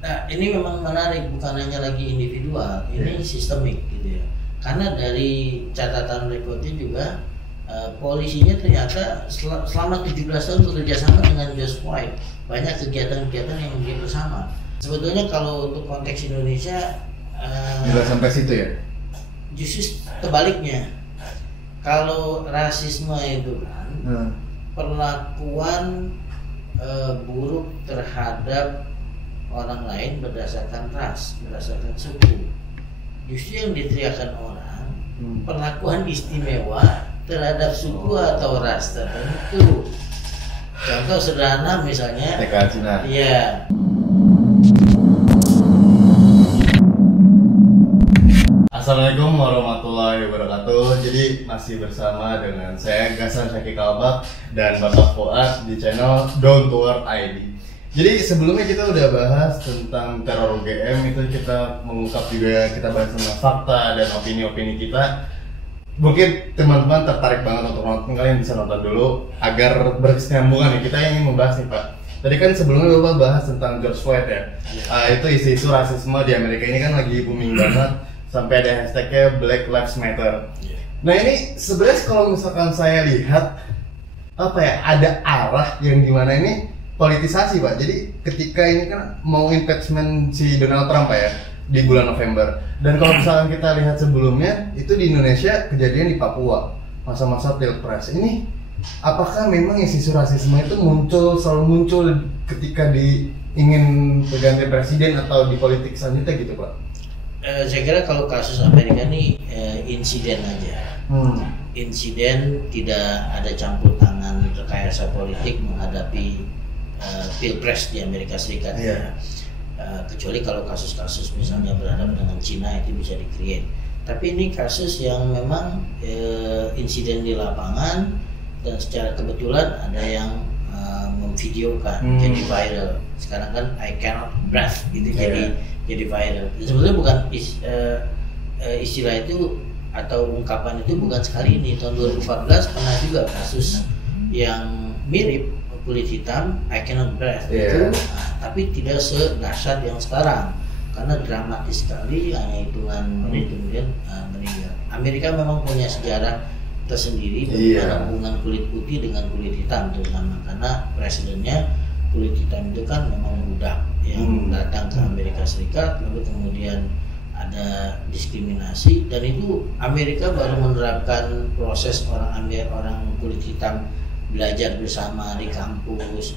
Nah, ini memang menarik, bukan hanya lagi individual, ini sistemik gitu ya. Karena dari catatan rekodnya juga polisinya ternyata selama 17 tahun bekerjasama dengan George Floyd, banyak kegiatan-kegiatan yang begitu sama. Sebetulnya kalau untuk konteks Indonesia juga sampai situ ya? Justru tebaliknya. Kalau rasisme itu kan perlakuan buruk terhadap orang lain berdasarkan ras, berdasarkan suku. Justru yang diteriakan orang perlakuan istimewa terhadap suku atau ras tertentu. Contoh sederhana misalnya TKA Cina. Iya. Assalamualaikum warahmatullahi wabarakatuh. Jadi masih bersama dengan saya Gasan Syakik Kalbak dan Bapak Fuad di channel Down to Earth ID. Jadi sebelumnya kita udah bahas tentang teror UGM, itu kita mengungkap juga, kita bahas tentang fakta dan opini-opini kita. Mungkin teman-teman tertarik banget untuk nonton, kalian bisa nonton dulu agar berkesinambungan nih. Kita yang ingin membahas nih Pak. Tadi kan sebelumnya Bapak bahas tentang George Floyd ya. Itu isu-isu rasisme di Amerika ini kan lagi booming banget. Sampai ada hashtagnya Black Lives Matter. Nah ini sebenarnya kalau misalkan saya lihat ada arah yang dimana ini politisasi Pak. Jadi ketika ini kan mau impeachment si Donald Trump Pak ya di bulan November. Dan kalau misalkan kita lihat sebelumnya itu di Indonesia kejadian di Papua masa-masa pilpres. Ini apakah memang isu rasisme itu selalu muncul ketika ingin berganti presiden atau di politik selanjutnya gitu Pak? Saya kira kalau kasus Amerika ini insiden aja. Insiden, tidak ada campur tangan rekayasa politik menghadapi pilpres di Amerika Serikat. Kecuali kalau kasus-kasus misalnya berhadapan dengan Cina itu bisa di-create. Tapi ini kasus yang memang insiden di lapangan dan secara kebetulan ada yang memvideokan jadi viral. Sekarang kan I cannot breathe gitu jadi viral. Sebetulnya bukan istilah itu atau ungkapan itu bukan sekali ini. Tahun 2014 pernah juga kasus yang mirip, kulit hitam I cannot breathe itu, tapi tidak sedahsyat yang sekarang karena dramatis sekali, hanya hitungan menit kemudian meninggal. Amerika memang punya sejarah tersendiri bagaimana hubungan kulit putih dengan kulit hitam, terutama karena presidennya kulit hitam itu kan memang budak yang datang ke Amerika Serikat, lalu kemudian ada diskriminasi, dan itu Amerika baru menerapkan proses orang kulit hitam belajar bersama di kampus,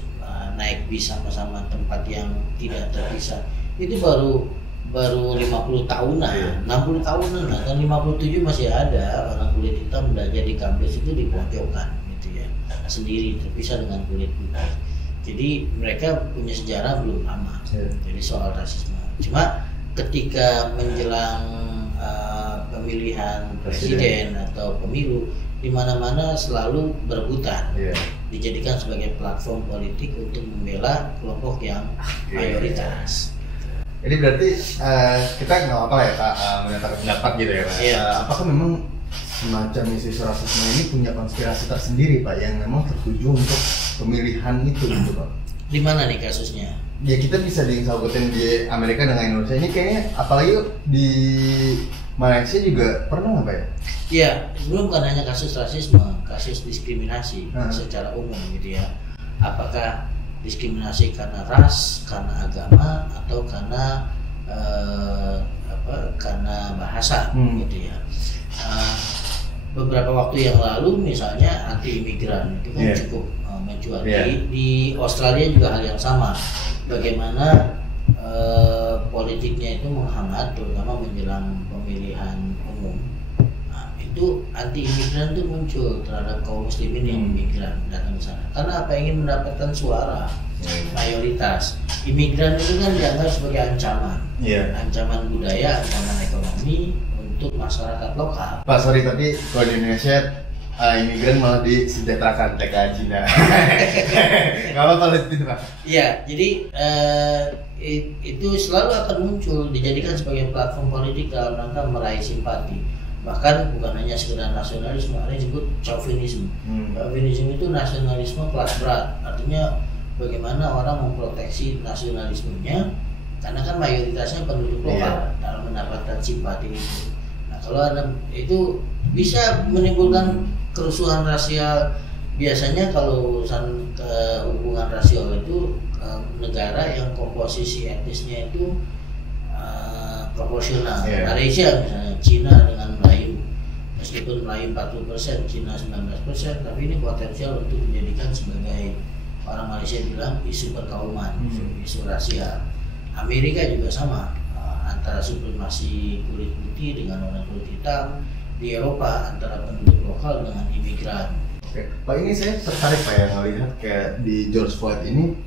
naik bis sama-sama tempat yang tidak terpisah. Itu baru 50 tahunan, 60 tahunan lah, dan 57 masih ada orang kulit hitam belajar di kampus itu di pojokan gitu ya, sendiri terpisah dengan kulit putih. Jadi mereka punya sejarah belum lama. Jadi soal rasisme. Cuma ketika menjelang pemilihan presiden atau pemilu, di mana-mana selalu berebutan, dijadikan sebagai platform politik untuk membela kelompok yang mayoritas. Jadi berarti kita nggak apa-apa ya Pak menyatakan pendapat gitu ya Pak. Apakah memang semacam isu rasisme ini punya konspirasi tersendiri Pak yang memang tertuju untuk pemilihan itu gitu Pak? Di mana nih kasusnya? Ya kita bisa disangkutin di Amerika dengan Indonesia ini kayaknya, apalagi di Malaysia juga pernah nggak Pak ya? Iya, sebelum bukan hanya kasus rasisme, kasus diskriminasi secara umum gitu ya. Apakah diskriminasi karena ras, karena agama, atau karena karena bahasa gitu ya. Beberapa waktu yang lalu misalnya anti imigran itu kan cukup mencuat. Di Australia juga hal yang sama. Bagaimana politiknya itu menghangat, terutama menjelang pemilihan umum. Nah, itu anti imigran itu muncul terhadap kaum muslimin yang imigran datang ke sana. Karena apa, ingin mendapatkan suara mayoritas. Imigran itu kan dianggap sebagai ancaman, ancaman budaya, ancaman ekonomi untuk masyarakat lokal. Pak sorry, tapi kalau di Indonesia imigran malah disejahterakan TKA Cina. Nggak apa-apa itu Pak. Iya, jadi itu selalu akan muncul, dijadikan sebagai platform politik dalam rangka meraih simpati. Bahkan bukan hanya sekedar nasionalisme, ada yang disebut chauvinisme. Chauvinisme itu nasionalisme kelas berat, artinya bagaimana orang memproteksi nasionalismenya karena mayoritasnya penduduk lokal dalam mendapatkan simpati itu. Nah, kalau ada itu bisa menimbulkan kerusuhan rasial. Biasanya kalau urusan hubungan rasial itu negara yang komposisi etnisnya itu proporsional. Malaysia misalnya, Cina dengan Melayu, meskipun Melayu 40%, Cina 19%, tapi ini potensial untuk dijadikan sebagai, orang Malaysia bilang, isu perkauman, isu rasial. Amerika juga sama, antara supremasi kulit putih dengan orang kulit hitam. Di Eropa antara penduduk lokal dengan imigran. Oke, Pak, ini saya tertarik Pak ya ngelihat kayak di George Floyd ini,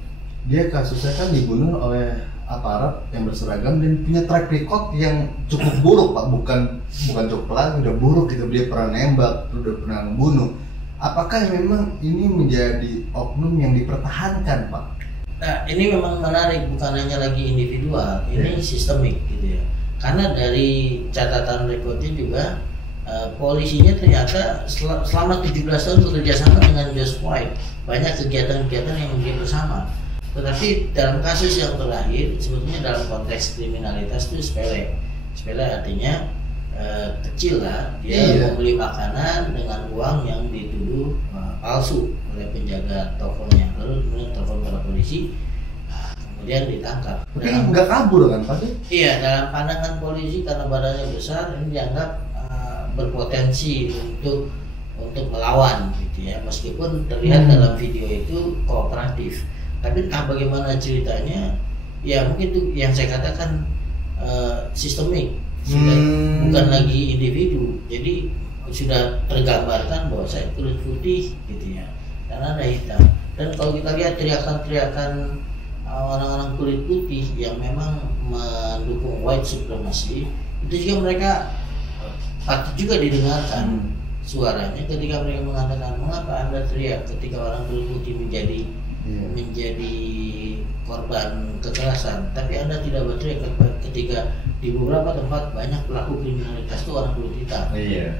dia kasusnya kan dibunuh oleh aparat yang berseragam dan punya track record yang cukup buruk Pak, bukan cukup pelan, udah buruk gitu, dia pernah nembak, udah pernah membunuh. Apakah memang ini menjadi oknum yang dipertahankan Pak? Nah, ini memang menarik, bukan hanya lagi individual, ini sistemik gitu ya. Karena dari catatan rekodnya juga polisinya ternyata selama 17 tahun bekerjasama dengan George Floyd, banyak kegiatan-kegiatan yang dia bersama. Tetapi dalam kasus yang terakhir, sebetulnya dalam konteks kriminalitas itu sepele artinya kecil lah, dia membeli makanan dengan uang yang dituduh palsu oleh penjaga tokonya, lalu kemudian telepon pada polisi, kemudian ditangkap. Tapi nggak kabur kan Pak? Iya, dalam pandangan polisi karena badannya besar, ini dianggap berpotensi untuk melawan gitu ya, meskipun terlihat dalam video itu kooperatif. Tapi entah bagaimana ceritanya, ya mungkin itu yang saya katakan sistemik, bukan lagi individu. Jadi sudah tergambarkan bahwa saya kulit putih gitu ya, dan ada hitam. Dan kalau kita lihat teriakan-teriakan orang-orang kulit putih yang memang mendukung white supremacy, itu juga mereka patut juga didengarkan suaranya ketika mereka mengatakan, mengapa Anda teriak ketika orang kulit putih menjadi korban kekerasan, tapi Anda tidak berteriak ketika di beberapa tempat banyak pelaku kriminalitas itu orang kulit hitam,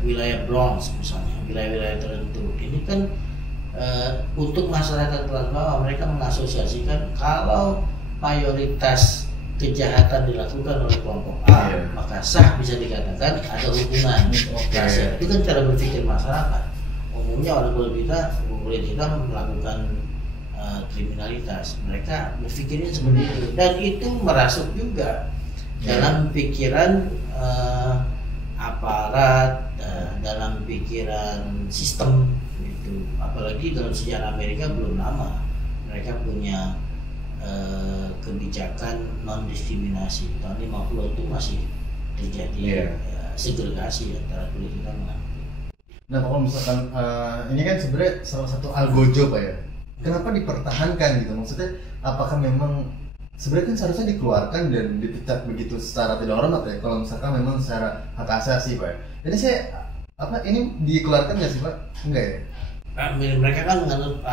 wilayah Bronx misalnya, wilayah-wilayah tertentu. Ini kan untuk masyarakat kelas bawah, mereka mengasosiasikan kalau mayoritas kejahatan dilakukan oleh kelompok A, maka sah bisa dikatakan ada hubungan rasial. Itu kan cara berpikir masyarakat. Umumnya orang kulit hitam melakukan kriminalitas, mereka berpikirnya seperti itu, dan itu merasuk juga dalam pikiran aparat, dalam pikiran sistem itu. Apalagi dalam sejarah Amerika belum lama mereka punya kebijakan non diskriminasi. Tahun 50 itu masih terjadi segregasi antara kulit hitam dan kulit. Nah, kalau misalkan ini kan sebenarnya salah satu algojo Pak ya. Kenapa dipertahankan gitu? Maksudnya apakah memang sebenarnya kan seharusnya dikeluarkan dan dipecat begitu secara tidak hormat ya? Kalau misalkan memang secara hak asasi Pak ya. Jadi saya ini dikeluarkan nggak sih Pak? Enggak ya? Mereka kan menganut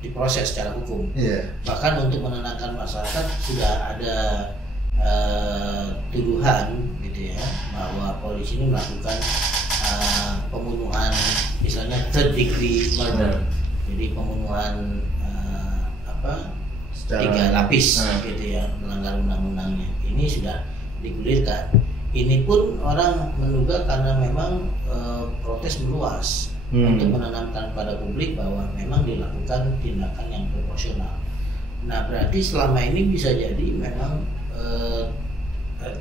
diproses secara hukum. Bahkan untuk menenangkan masyarakat sudah ada tuduhan gitu ya, bahwa polisi ini melakukan pembunuhan, misalnya third degree murder, jadi pembunuhan 3 lapis gitu ya, melanggar undang-undangnya. Ini sudah digulirkan. Ini pun orang menduga karena memang protes meluas untuk menanamkan pada publik bahwa memang dilakukan tindakan yang proporsional. Nah, berarti selama ini bisa jadi memang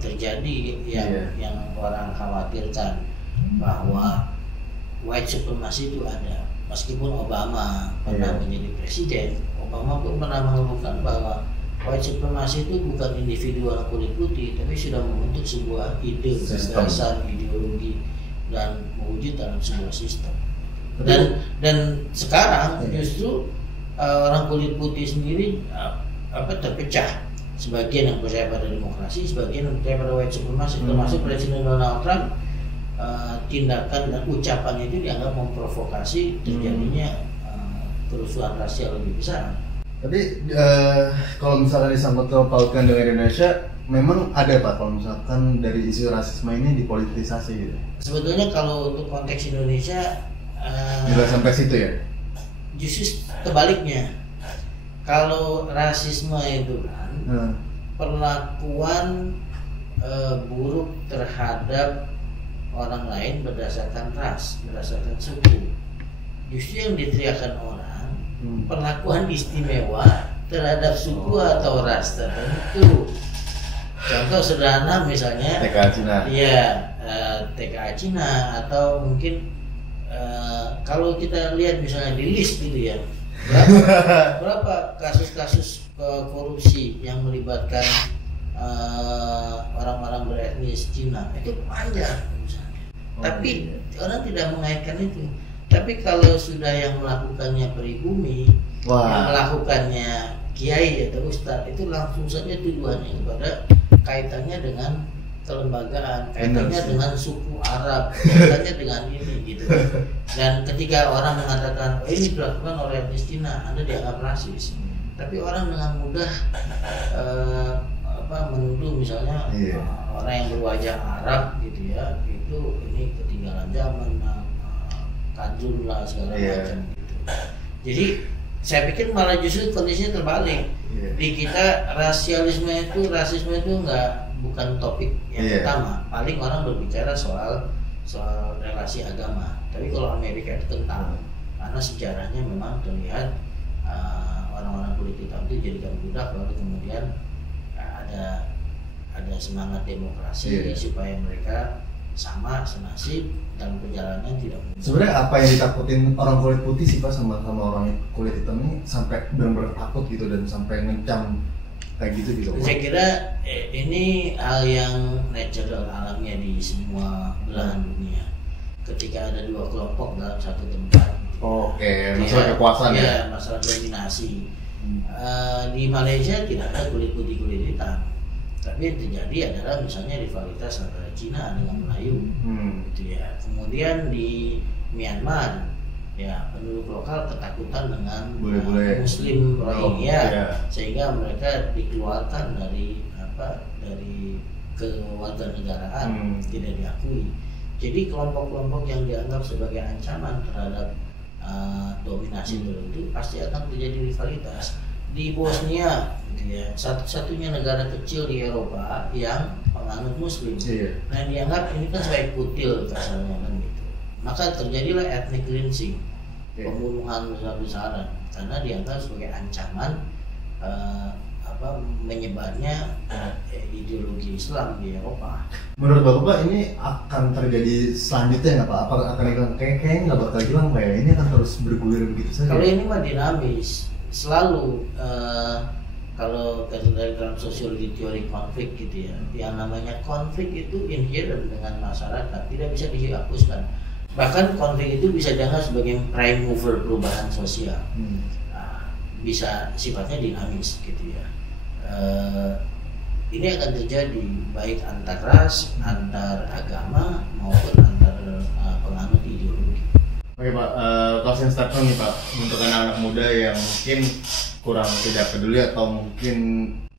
terjadi yang orang khawatirkan, bahwa white supremacy itu ada. Meskipun Obama pernah menjadi presiden, Obama pun pernah mengemukakan bahwa white supremacy itu bukan individu orang kulit putih, tapi sudah membentuk sebuah ide, gagasan, ideologi, dan mewujud dalam sebuah sistem. Dan sekarang justru orang kulit putih sendiri terpecah. Sebagian yang percaya pada demokrasi, sebagian yang percaya pada white supremacy. Termasuk Presiden Donald Trump, tindakan dan ucapannya itu dianggap memprovokasi terjadinya kerusuhan rasial lebih besar. Tapi kalau misalnya disangkut pautkan dengan Indonesia, memang ada Pak kalau misalkan dari isu rasisme ini dipolitisasi gitu? Sebetulnya kalau untuk konteks Indonesia nggak sampai situ ya? Justru tebaliknya. Kalau rasisme itu kan perlakuan buruk terhadap orang lain berdasarkan ras, berdasarkan suku. Justru yang diteriakan orang perlakuan istimewa terhadap suku atau ras tertentu. Contoh sederhana misalnya TKA Cina. Iya, TKA Cina atau mungkin kalau kita lihat misalnya di list gitu ya, berapa kasus-kasus korupsi yang melibatkan orang-orang beretnis Cina itu panjang misalnya. Tapi orang tidak mengaitkan itu. Tapi kalau sudah yang melakukannya pribumi, yang melakukannya kiai atau ustadz, itu langsung saja tujuannya kepada kaitannya dengan kelembagaan, kaitannya dengan suku Arab, kaitannya dengan ini gitu. Dan ketika orang mengatakan ini dilakukan oleh etnis Cina, Anda dianggap rasis. Tapi orang dengan mudah menuduh misalnya orang yang berwajah Arab gitu ya, itu ini ketinggalan zaman, kajul lah segala macam gitu. Jadi saya pikir malah justru kondisinya terbalik. Di kita rasisme itu bukan topik yang utama. Paling orang berbicara soal relasi agama. Tapi kalau Amerika itu kental, karena sejarahnya memang terlihat orang-orang kulit hitam itu jadikan budak, lalu kemudian ada semangat demokrasi supaya mereka sama senasib dalam perjalanan tidak mungkin. Sebenarnya apa yang ditakutin orang kulit putih sih Pak sama orang kulit hitam ini sampai benar-benar takut gitu dan sampai ngecam kayak gitu Saya kira ini hal yang natural, alamiah di semua belahan dunia. Ketika ada dua kelompok dalam satu tempat. Masalah kekuasaan ya. Masalah dominasi. Di Malaysia tidak ada kulit putih kulit hitam. Tapi yang terjadi adalah misalnya rivalitas antara Cina dengan Melayu, gitu ya. Kemudian di Myanmar, ya penduduk lokal ketakutan dengan Muslim Rohingya, sehingga mereka dikeluarkan dari kewarganegaraan, tidak diakui. Jadi kelompok-kelompok yang dianggap sebagai ancaman terhadap dominasi tertentu pasti akan terjadi rivalitas. Di Bosnia, gitu ya, satu-satunya negara kecil di Eropa yang penganut Muslim. Nah, dianggap ini kan sebagai kutil kasarnya kan gitu. Maka terjadilah ethnic cleansing, pembunuhan besar-besaran, karena dianggap sebagai ancaman menyebarnya ideologi Islam di Eropa. Menurut Bapak ini akan terjadi selanjutnya nggak Pak? Apa akan hilang? Kayaknya nggak bakal hilang Pak ya? Ini akan terus bergulir begitu saja. Kalau ini mah dinamis. Selalu kalau dari dalam sosiologi teori konflik gitu ya, yang namanya konflik itu inherent dengan masyarakat, tidak bisa dihapuskan. Bahkan konflik itu bisa dianggap sebagai prime mover perubahan sosial. Bisa sifatnya dinamis gitu ya. Ini akan terjadi baik antar ras, antar agama maupun antar penganut ideologi. Oke Pak, closing statement nih Pak untuk anak-anak muda yang mungkin kurang tidak peduli atau mungkin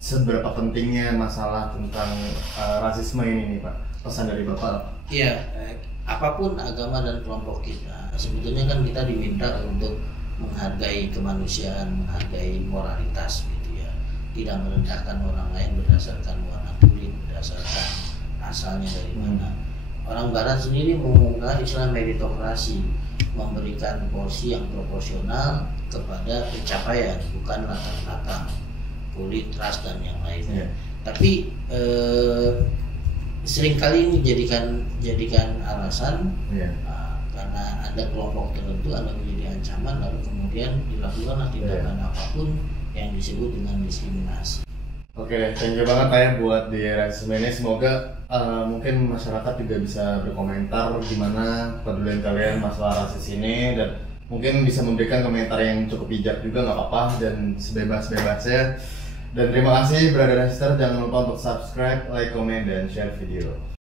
seberapa pentingnya masalah tentang rasisme ini nih Pak, pesan dari Bapak. Iya, apapun agama dan kelompok kita, sebetulnya kan kita diminta untuk menghargai kemanusiaan, menghargai moralitas gitu ya, tidak merendahkan orang lain berdasarkan warna kulit, berdasarkan asalnya dari mana. Orang Barat sendiri mengumumkan Islam meritokrasi, memberikan porsi yang proporsional kepada pencapaian, bukan latar belakang kulit, ras dan yang lainnya. Tapi seringkali ini jadikan alasan karena ada kelompok tertentu Anda menjadi ancaman, lalu kemudian dilakukan tindakan apapun yang disebut dengan diskriminasi. Oke, thank you banget Pak ya buat di rasisme ini. Semoga mungkin masyarakat juga bisa berkomentar gimana pedulian kalian masalah rasis ini, dan mungkin bisa memberikan komentar yang cukup bijak juga, nggak apa-apa, dan sebebas-bebasnya. Dan terima kasih brother dan sister, jangan lupa untuk subscribe, like, comment, dan share video.